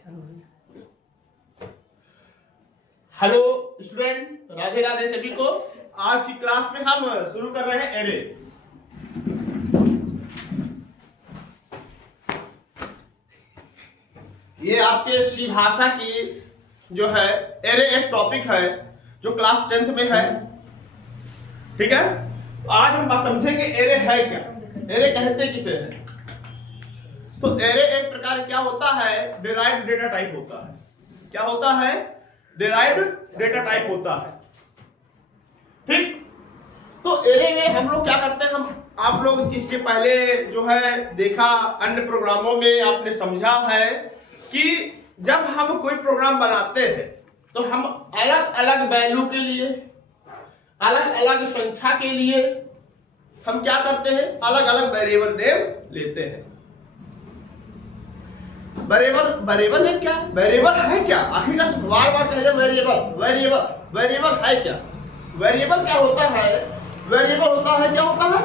Hello student, Radhe Radhe सभी को। आज की क्लास में हम शुरू कर रहे हैं एरे। ये आपके सी भाषा की जो है एरे एक टॉपिक है जो क्लास 10th में है। ठीक है, आज हम बात समझेंगे एरे है क्या, एरे कहते किसे हैं। तो एरे एक प्रकार क्या होता है, डिराइव्ड डेटा टाइप होता है। क्या होता है? डिराइव्ड डेटा टाइप होता है। ठीक, तो एरे में हम लोग क्या करते हैं, हम आप लोग इसके पहले जो है देखा, अन्य प्रोग्रामों में आपने समझा है कि जब हम कोई प्रोग्राम बनाते हैं तो हम अलग अलग वैल्यू के लिए, अलग अलग संख्या के लिए हम क्या करते हैं, अलग अलग वेरिएबल नेम लेते हैं। वेरिएबल है क्या, वेरिएबल है क्या, आखिर बार बार कहे वेरिएबल वेरिएबल वेरिएबल है क्या। वेरिएबल क्या होता है? वेरिएबल होता है, क्या होता है,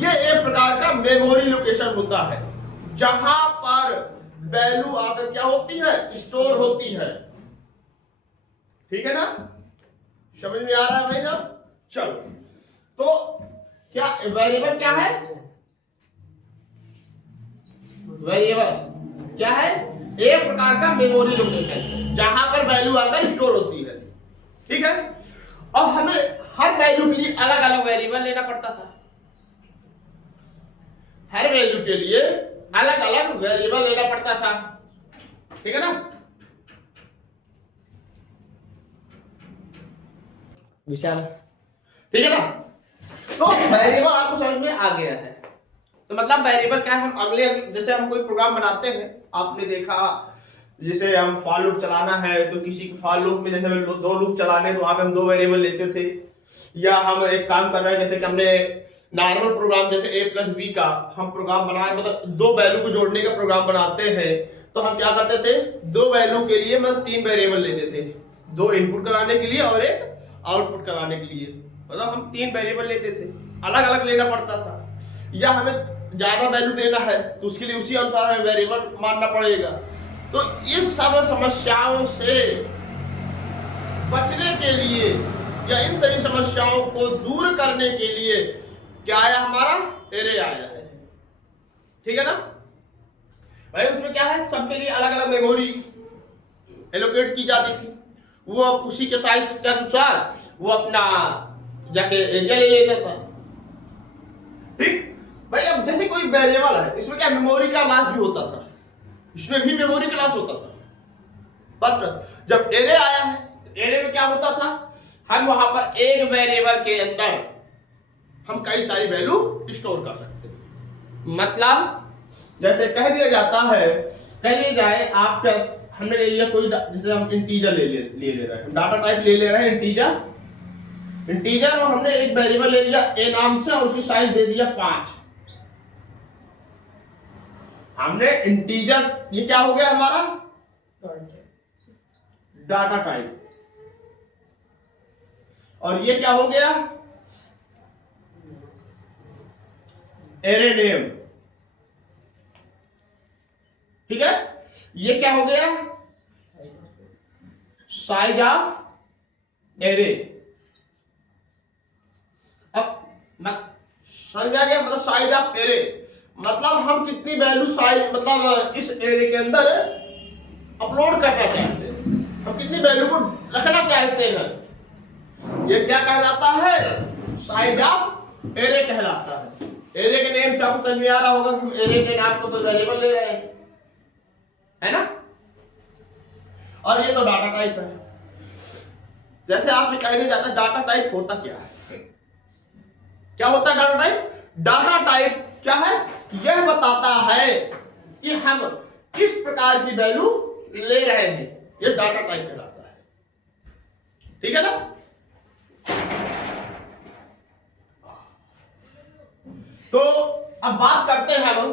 ये एक प्रकार का मेमोरी लोकेशन होता है जहां पर वैल्यू आकर क्या होती है, स्टोर होती है। ठीक है ना, समझ में आ रहा है भाई साहब? चलो, तो क्या वेरिएबल क्या है? वेरिएबल क्या है? एक प्रकार का मेमोरी लोकेशन जहां पर वैल्यू आकर स्टोर होती है। ठीक है, और हमें हर वैल्यू के लिए अलग अलग वेरिएबल लेना पड़ता था। हर वैल्यू के लिए अलग अलग वेरिएबल लेना पड़ता था। ठीक है ना? विशाल, ठीक है ना? तो वेरिएबल आपको समझ में आ गया है। तो मतलब वेरिएबल क्या है, हम अगले जैसे हम कोई प्रोग्राम बनाते हैं, आपने देखा जैसे हम फॉर लूप चलाना है तो किसी फॉर लूप में जैसे हमें दो लूप चलाने तो वहां पे हम दो वेरिएबल लेते थे। या हम एक काम कर रहे हैं जैसे कि हमने नॉर्मल प्रोग्राम जैसे a प्लस बी का हम प्रोग्राम बनाए, मतलब दो वैल्यू को जोड़ने का प्रोग्राम बनाते हैं तो हम क्या करते थे, दो वैल्यू के लिए मतलब तीन वेरिएबल लेते थे, दो इनपुट कराने के लिए और एक आउटपुट कराने के लिए। मतलब हम तीन वेरिएबल लेते थे, अलग अलग लेना पड़ता था। या हमें ज्यादा वैल्यू देना है तो उसके लिए उसी अनुसार हमें वेरिएबल मानना पड़ेगा। तो इस सब समस्याओं से बचने के लिए या इन सभी समस्याओं को दूर करने के लिए क्या आया, हमारा एरे आया है। ठीक है ना भाई? उसमें क्या है, सबके लिए अलग अलग मेमोरी एलोकेट की जाती थी। वो उसी के साइज के अनुसार वो अपना जाके एरिया ले लेता था। ठीक भाई, अब जैसे कोई वेरिएबल है, इसमें क्या मेमोरी का लॉस भी होता था, इसमें भी मेमोरी का लॉस होता था। बट जब एरे आया है, एरे में क्या होता था, हम वहां पर एक वेरिएबल के अंदर हम कई सारी वैल्यू स्टोर कर सकते हैं। मतलब जैसे कह दिया जाता है, कह दिया जाए आप हमने ले लिया कोई, जैसे हम इंटीजर ले रहे हैं, डाटा टाइप ले ले रहे हैं इंटीजर, और हमने एक वेरिएबल ले लिया ए नाम से और उसकी साइज दे दिया 5। हमने इंटीजर, ये क्या हो गया हमारा डाटा टाइप, और ये क्या हो गया एरे नेम। ठीक है, ये क्या हो गया साइज ऑफ एरे। अब समझ आ गया, मतलब साइज ऑफ एरे मतलब हम कितनी वैल्यू साइज, मतलब इस एरे के अंदर अपलोड करना चाहते हैं, हम कितनी वैल्यू को रखना चाहते हैं। ये क्या कहलाता है, साइज ऑफ एरे कहलाता है। एरे के नेम से आपको समझ में आ रहा होगा कि हम एरे के नाम को कोई वेरिएबल ले रहे हैं, है ना? और ये तो डाटा टाइप है। जैसे आपसे कह दिया जाता है डाटा टाइप होता क्या है, क्या होता है डाटा टाइप? डाटा टाइप क्या है, यह बताता है कि हम किस प्रकार की वैल्यू ले रहे हैं, ये डाटा टाइप कहलाता है। ठीक है ना? तो अब बात करते हैं हम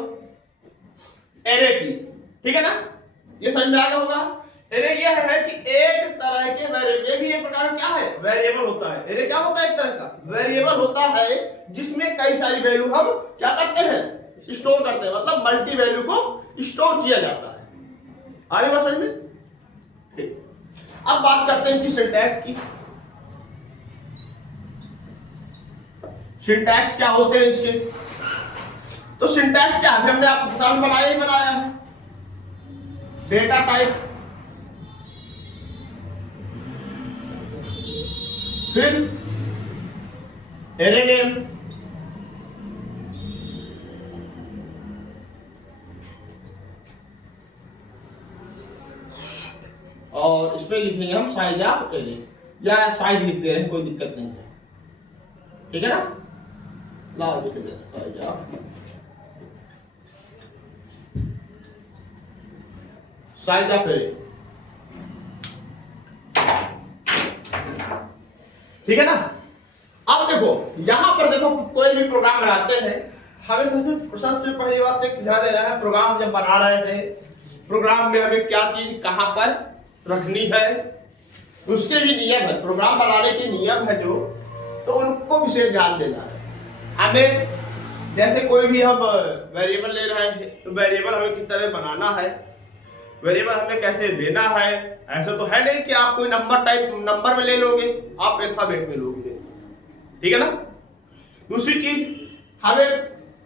एरे की। ठीक है ना, ये समझ में आ गया होगा। एरे ये है कि एक तरह के वेरिएबल, ये भी एक प्रकार का क्या है, वेरिएबल होता है। एरे क्या होता है, एक तरह का वेरिएबल होता है जिसमें कई सारी वैल्यू हम क्या करते हैं, स्टोर करते हैं। मतलब मल्टी वैल्यू को स्टोर किया जाता है। आ रही बात समझ में? ठीक। अब बात करते हैं इसकी सिंटैक्स की। सिंटैक्स क्या होते हैं इसके? तो सिंटैक्स क्या है? हमने आपको पता बनाया ही बनाया है। डेटा टाइप, फिर एरे नेम, और इसमें लिखेंगे हम साइज ऑफ एरे, या साइज लिख दे रहे हैं, कोई दिक्कत नहीं है, ठीक है ना। लाओ लिख दे size of, size of array, ठीक है ना। अब देखो यहां पर देखो, कोई भी प्रोग्राम बनाते हैं, हमें सबसे पहली बात ध्यान देना है, प्रोग्राम जब बना रहे हैं, प्रोग्राम में हमें क्या चीज कहां पर रखनी है, उसके भी नियम है, प्रोग्राम बनाने के नियम है जो, तो उनको विशेष ध्यान देना है हमें। जैसे कोई भी हम वेरिएबल ले रहे हैं, तो वेरिएबल हमें किस तरह बनाना है, वेरिएबल हमें कैसे देना है। ऐसा तो है नहीं कि आप कोई नंबर टाइप नंबर में ले लोगे, आप अल्फाबेट में लोगे, ठीक है ना। दूसरी चीज, हमें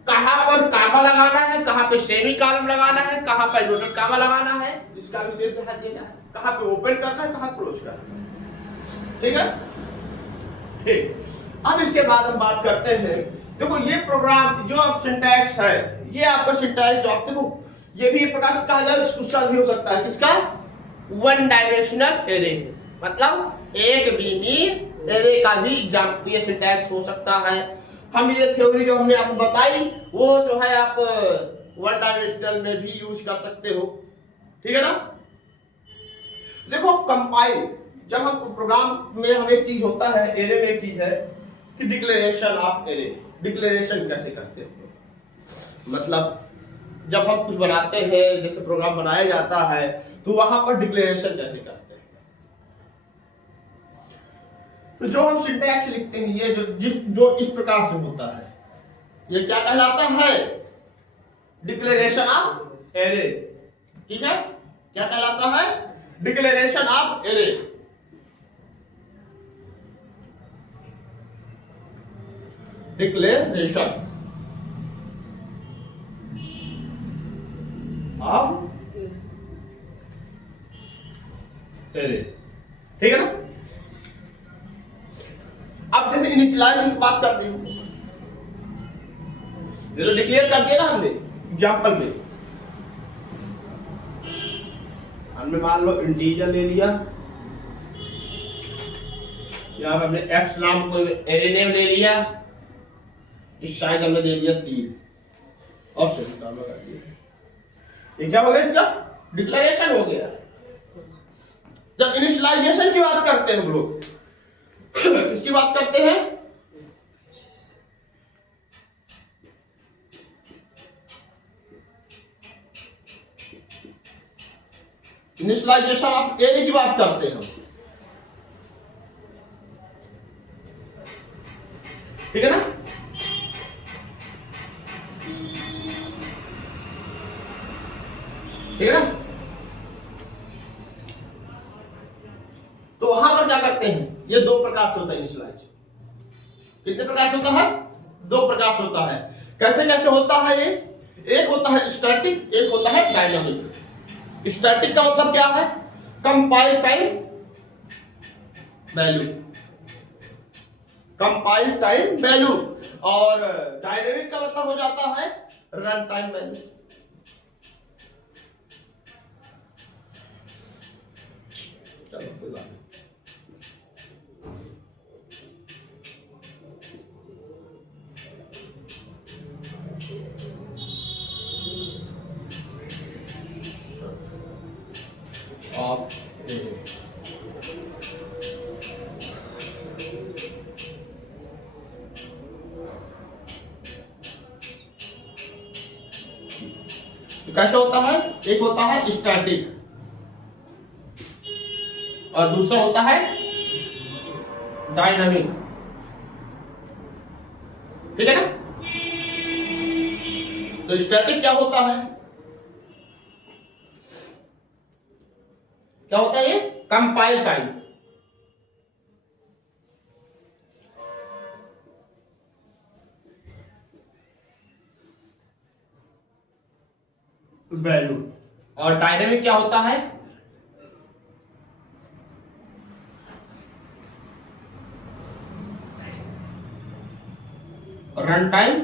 कहां पर कामा लगाना है, कहां पे सेमी कॉलम लगाना है, कहां पर इन्वर्टेड कामा लगाना है, इसका विशेष ध्यान देना है। कहां पे ओपन करना है, कहां क्लोज करना है, ठीक है। ठीक। अब इसके बाद हम बात करते हैं, देखो ये प्रोग्राम जो आप सिंटैक्स है, ये आपका सिंटैक्स जो आप देखो, ये भी एक प्रकार से कहा जाए, इसका भी हो सकता है, किसका? वन डायमेंशनल एरे, मतलब एक बीमी एरे का भी एग्जाम्पल सिंटैक्स हो सकता है। हम ये थ्योरी जो हमने आपको बताई, वो जो है आप वन डायमेंशनल में भी यूज कर सकते हो, ठीक है ना। देखो कंपाइल, जब हम प्रोग्राम में हम एक चीज होता है, एरे में एक चीज है कि डिक्लेरेशन ऑफ एरे। डिक्लेरेशन कैसे करते हैं? मतलब जब हम कुछ बनाते हैं, जैसे प्रोग्राम बनाया जाता है, तो वहां पर डिक्लेरेशन कैसे करते हैं? तो जो हम सिंटैक्स लिखते हैं, ये जो इस प्रकार से होता है, ये क्या कहलाता है? डिक्लेरेशन ऑफ एरे, ठीक है। क्या कहलाता है? Declaration of array. Declaration of array, ठीक है ना। अब जैसे इनिशियलाइजेशन की बात करते हैं, ये तो डिक्लेयर कर दिया ना हमने एग्जांपल में। हमने मान लो इंटीजर ले लिया, यहां हमने x नाम को एरे नेम ले लिया, इस साइड हमने दे दिया 3 और सेमीकोलन लगा दिया। ये क्या हो गया? जब डिक्लेरेशन हो गया। जब इनिशियलाइजेशन की बात करते हैं हम लोग, किसकी बात करते हैं? इनिशियलाइजेशन ऑफ एरे की बात करते हैं हम, ठीक है ना। ठीक है ना। तो वहां पर क्या करते हैं? ये दो प्रकार से होता है इनिशियलाइज। कितने प्रकार से होता है? दो प्रकार से होता है। कैसे कैसे होता है ये? एक होता है स्टैटिक, एक होता है डायनामिक। स्टैटिक का मतलब क्या है? Compile time value, compile time value. और डायनेमिक का मतलब हो जाता है रन टाइम वैल्यू। चलो कोई बात नहीं। आप कैसे होता है? एक होता है स्टैटिक और दूसरा होता है डायनामिक, ठीक है ना। तो स्टैटिक क्या होता है? क्या होता है ये? Compile time. वैल्यू। और डायनेमिक क्या होता है? Run time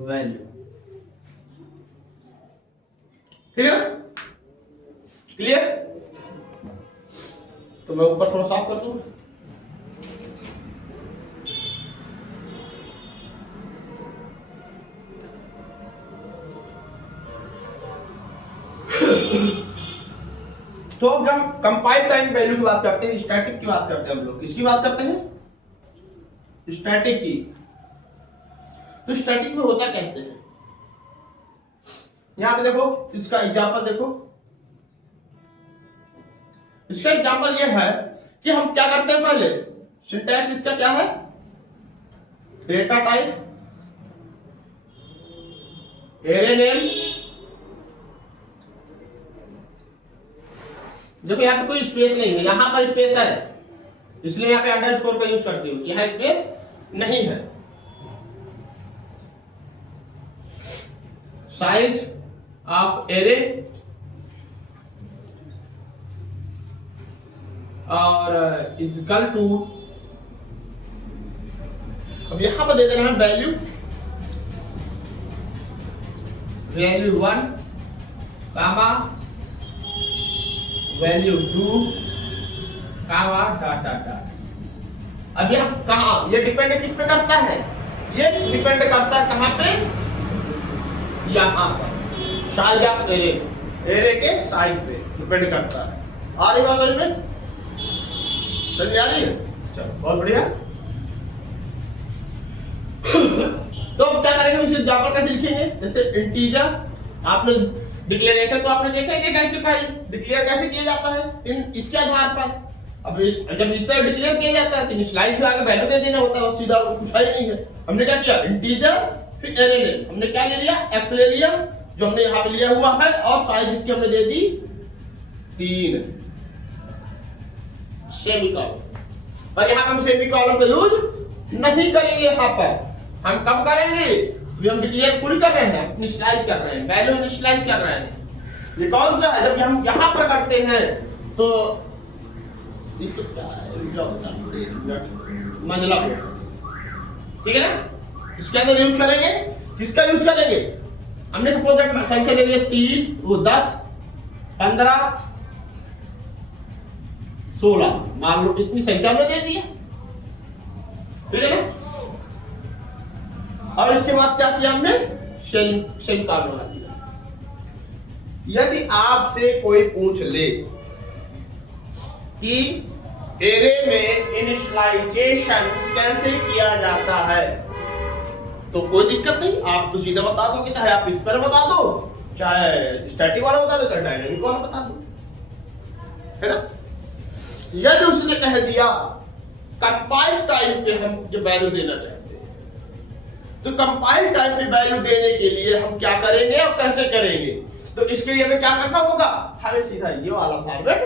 value. ठीक है ना? क्लियर? तो मैं ऊपर थोड़ा साफ कर दूं। तो जब हम कंपाइल टाइम वैल्यू की बात करते हैं, स्टैटिक की बात करते हैं, हम लोग किसकी बात करते हैं? स्टैटिक की। तो स्टैटिक में होता कैसे है? यहां पे देखो, इसका एग्जांपल देखो। इसका एग्जांपल ये है कि हम क्या करते हैं, पहले सिंटैक्स इसका क्या है? Data type, array name. देखो यहां पे कोई स्पेस नहीं है, यहां पर स्पेस है, इसलिए यहां पे अंडरस्कोर का यूज करती हूं। यहां स्पेस नहीं है। साइज ऑफ एरे और इक्वल टू, अब यहां पर दे देना है वैल्यू 1 कामा वैल्यू 2 कामा डॉट डॉट डॉट। अब यह कहां, ये डिपेंड किस पे करता है? ये डिपेंड करता है कहां पे? यहां पर साइज ऑफ एरे, एरे के साइज पे डिपेंड करता है। आ रही बात समझ में? समझ आ रही है? चलो बहुत बढ़िया। तो अब क्या करेंगे, इसे एग्जांपल कैसे लिखेंगे? जैसे इंटीजर, आपने डिक्लेरेशन तो आपने देखा ही कैसे पहले डिक्लेयर कैसे किया जाता है, इन इसके आधार पर। अब जब इस तरह डिक्लेयर किया जाता है तो इनिशियलाइज में आगे वैल्यू दे देना होता है, सीधा कुछ है ही नहीं है। हमने क्या किया? इंटीजर फिर एरे नेम। हमने क्या ले लिया? एक्स ले लिया, जो हमने यहां पे लिया हुआ है, और साइज इसकी हमने दे दी 3 सेमीकोलन। और यहां हम सेमीकोलन का यूज नहीं करेंगे। यहां पर हम कब करेंगे? हम डिक्लेयर पूरी कर रहे हैं, इनिशियलाइज कर रहे हैं, वैल्यू इनिशियलाइज कर रहे हैं। ये कौन सा है? जब हम यहां पर करते हैं तो इसको क्या मंझला, ठीक है ना? इसके अंदर यूज करेंगे, किसका यूज करेंगे? हमने सपोज दैट संख्या दे दी 3, वो 10, 15, 16, मान लो इतनी संख्या हमने दे दी है, ठीक है ना? और इसके बाद क्या किया हमने? सेमीकोलन लगा दिया। यदि आपसे कोई पूछ ले कि एरे में इनिशियलाइजेशन कैसे किया जाता है, तो कोई दिक्कत नहीं, आप तो सीधा बता दोगे। चाहे आप इस तरह बता दो, चाहे स्टैटिक वाला बता दो, चाहे डायनेमिक वाला बता दो, है ना? यदि उसने कह दिया कंपाइल टाइम पे हम जो वैल्यू देना चाहते हैं, तो कंपाइल टाइम पे वैल्यू देने के लिए हम क्या करेंगे और कैसे करेंगे? तो इसके लिए हमें क्या करना होगा? हमें सीधा ये वाला फॉर्मेट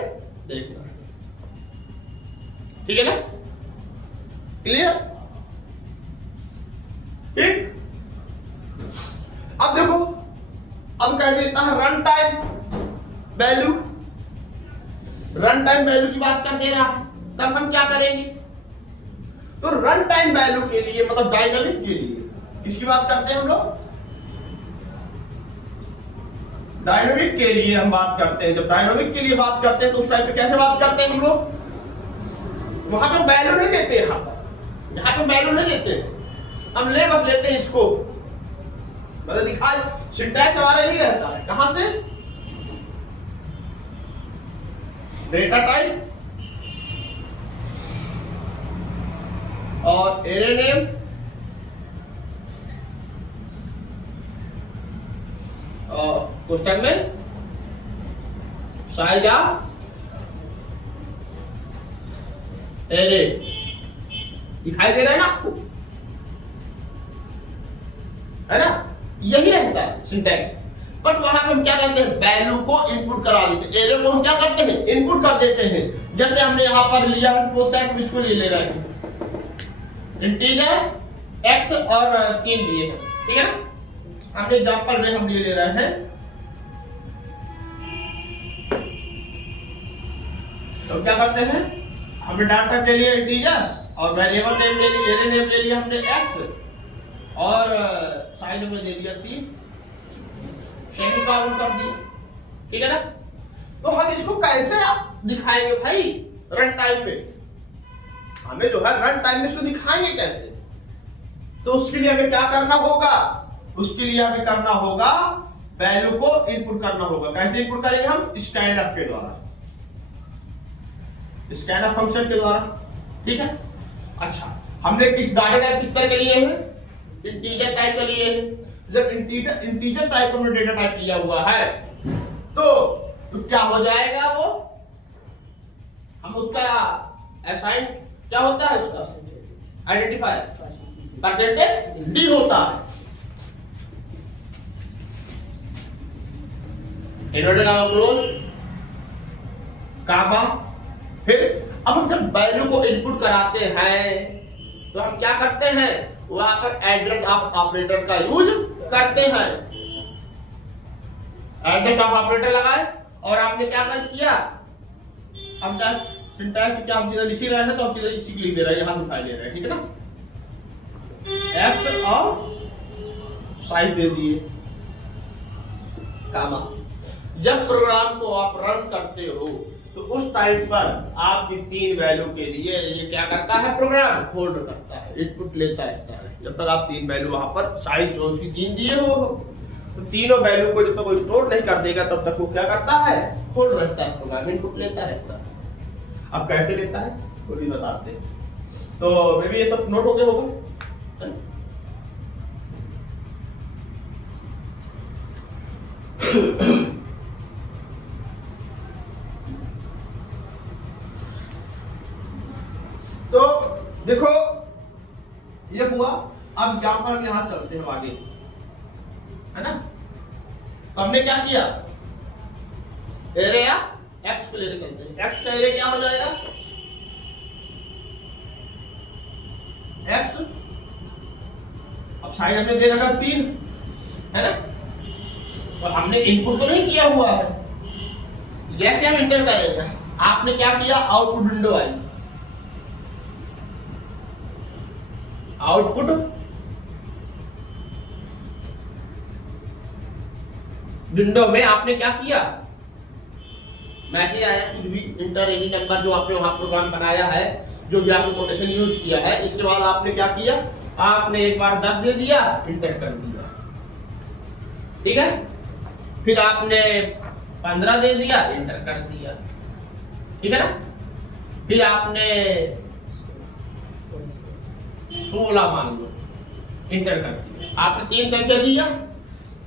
देखना, ठीक है ना? क्लियर? ठीक। अब देखो, अब कह देता है run time value, run time value की बात कर दे रहा है, तब हम क्या करेंगे? तो रन टाइम वैल्यू के लिए, मतलब डायनामिक के लिए किसकी बात करते हैं हम लोग? डायनामिक के लिए हम बात करते हैं। जब डायनामिक के लिए बात करते हैं तो उस टाइम पे कैसे बात करते हैं हम लोग? वहां पे वैल्यू नहीं देते, यहाँ पे वैल्यू नहीं देते, हम ले बस लेते हैं इसको, मतलब दिखाई सिंटैक्स हमारा ही रहता है। कहां से? डेटा टाइप और एरे नेम और क्वेश्चन में साइज ऑफ एरे दिखाई दे रहा है ना आपको, है ना? यही रहता है सिंटैक्स। बट वहां पे हम क्या करते हैं, वैल्यू को इनपुट करा देते हैं, एरे को हम क्या करते हैं, इनपुट कर देते हैं। जैसे हमने यहाँ पर लिया बोलता है, इसको ले रहे हैं इंटीजर x और 3 लिए हैं, ठीक है ना। हमने एग्जांपल में हम ले रहे हैं, तो क्या करते हैं, हमने डाटा ले लिया इंटीजर और वेरिएबल नेम ले लिया, एरे नेम ले लिया हमने x और साइड में दे दिया 3, सेमीकोलन कर दिया, ठीक है ना। तो हम इसको कैसे दिखाएंगे भाई रन टाइम में, हमें जो है रन टाइम में इसको दिखाएंगे कैसे। तो उसके लिए हमें क्या करना होगा, उसके लिए हमें करना होगा वैल्यू को इनपुट करना होगा। कैसे इनपुट करेंगे हम, स्कैनफ के द्वारा, स्कैनफ फंक्शन के द्वारा, ठीक है। अच्छा, हमने किस डाटा टाइप किस तरह के लिए है, इंटीजर टाइप के लिए है। जब इंटीजर टाइप का हमने डेटा टाइप लिया हुआ है तो क्या हो जाएगा, वो हम उसका असाइन क्या होता है, उसका आइडेंटिफायर परसेंटेज डी होता है। इन्वर्टेड कॉमा क्लोज कामा, फिर अब हम जब वैल्यू को इनपुट कराते हैं तो हम क्या करते हैं, वहां पर एड्रेस ऑफ ऑपरेटर का यूज करते हैं। एड्रेस ऑफ ऑपरेटर लगाए और आपने क्या किया, हम क्या सिंटैक्स क्या हम सीधा लिख ही रहे हैं, तो हम सीधा इसी लिख दे रहे हैं, यहां दिखाई दे रहा है, ठीक है ना। एक्स और साइज दे दिए कामा। जब प्रोग्राम को आप रन करते हो तो उस टाइम पर आपकी 3 वैल्यू के लिए ये क्या करता है, प्रोग्राम होल्ड करता है, इनपुट लेता रहता है जब तक आप 3 वैल्यू वहां पर साइज जो उसकी 3 दिए हो, तो तीनों वैल्यू को जब तक वो स्टोर नहीं कर देगा तब तक वो क्या करता है, होल्ड रहता है, प्रोग्राम इनपुट लेता रहता है। अब कैसे लेता है वो भी बताते हैं। तो मे भी ये सब नोट हो गया होगा। तो देखो ये हुआ। अब एग्जांपल में यहां चलते हैं आगे, है ना। तो हमने क्या किया, एरे या एक्स को लेकर चलते हैं। एक्स का एरे क्या हो जाएगा, एक्स, अब साइज हमने दे रखा 3, है ना। तो हमने इनपुट तो नहीं किया हुआ है, जैसे हम इंटर करेंगे आपने क्या किया, आउटपुट विंडो आई, आउटपुट विंडो में आपने क्या किया, मैसेज आया, कुछ भी इंटर एनी नंबर जो आपने वहां प्रोग्राम बनाया है, जो भी आपने नोटेशन यूज किया है, इसके बाद आपने क्या किया, आपने एक बार 10 दे दिया, इंटर कर दिया, ठीक है। फिर आपने 15 दे दिया, इंटर कर दिया, ठीक है ना। फिर आपने 16 मान लो, इंटर कर दिया, आपने 3 संख्या दिया।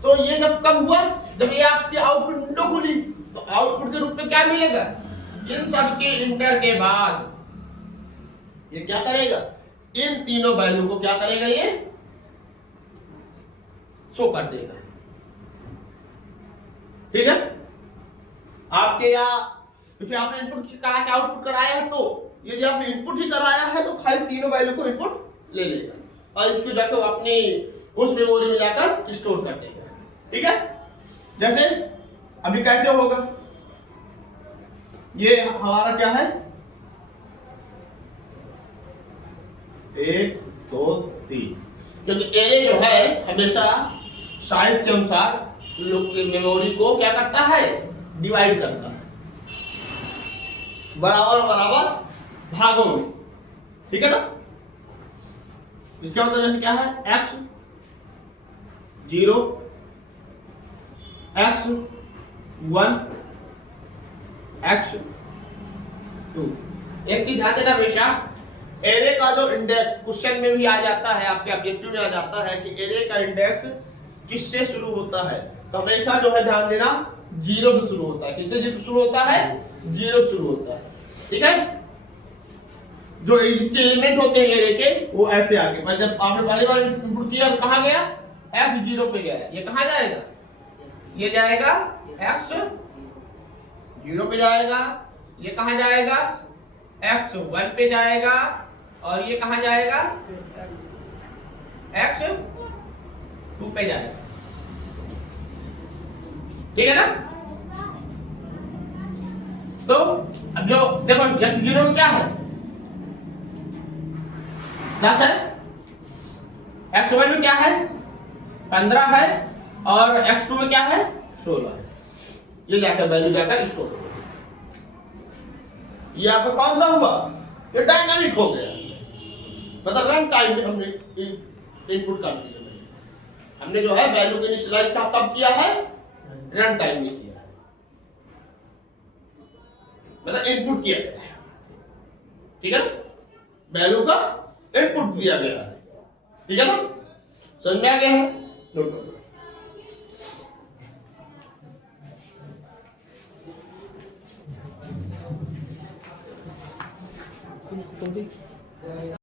तो ये जब कब हुआ, जब ये आपकी आउटपुट विंडो खुली, तो आउटपुट के रूप में क्या मिलेगा, इन सब के इंटर के बाद ये क्या करेगा, इन तीनों वैल्यू को क्या करेगा, ये शो कर देगा, ठीक है। आपके यहाँ क्योंकि आपने इनपुट करा के आउटपुट कराया है, तो यदि आपने इनपुट ही कराया है तो खाली तीनों वैल्यू को इनपुट ले लेगा और इसको जाकर अपनी उस मेमोरी में जाकर स्टोर कर देगा, ठीक है। जैसे अभी कैसे होगा, ये हमारा क्या है, 1 2 3, क्योंकि एरे जो है हमेशा साइज के अनुसार मेमोरी को क्या करता है, डिवाइड करता है बराबर बराबर भागों में, ठीक है ना। इसका मतलब जैसे क्या है, x 0 x 1 x 2। एक चीज ध्यान देना हमेशा, एरे का जो इंडेक्स क्वेश्चन में भी आ जाता है, आपके ऑब्जेक्टिव में आ जाता है कि एरे का इंडेक्स किससे शुरू होता है, तो हमेशा जो है ध्यान देना 0 से शुरू होता है। किससे शुरू होता है, 0 से शुरू होता है, ठीक है। जो इसके एलिमेंट होते हैं एरे के वो ऐसे आगे, जब आपने पहली बार इनपुट किया तो कहां गया, x 0 पे गया, ये कहां जाएगा, ये जाएगा x 0 पे जाएगा, ये कहां जाएगा x 1 पे जाएगा, और ये कहां जाएगा x 2 पे जाएगा। ठीक है ना? तो अब जो देखो x 0 में क्या है 10 है, x 1 में क्या है 15 है, और x 2 में क्या है 16 है। ये जाकर वैल्यू जाकर स्टोर हो गई। ये आपका कौन सा हुआ, ये डायनामिक हो गया, मतलब रन टाइम में हमने इनपुट कर दिया। हमने जो है वैल्यू के इनिशियलाइज का कब किया है, रन टाइम में किया है, मतलब इनपुट किया गया है। ठीक है ना, वैल्यू का इनपुट दिया गया है। ठीक है ना, समझ में आ गया है? नोट करो।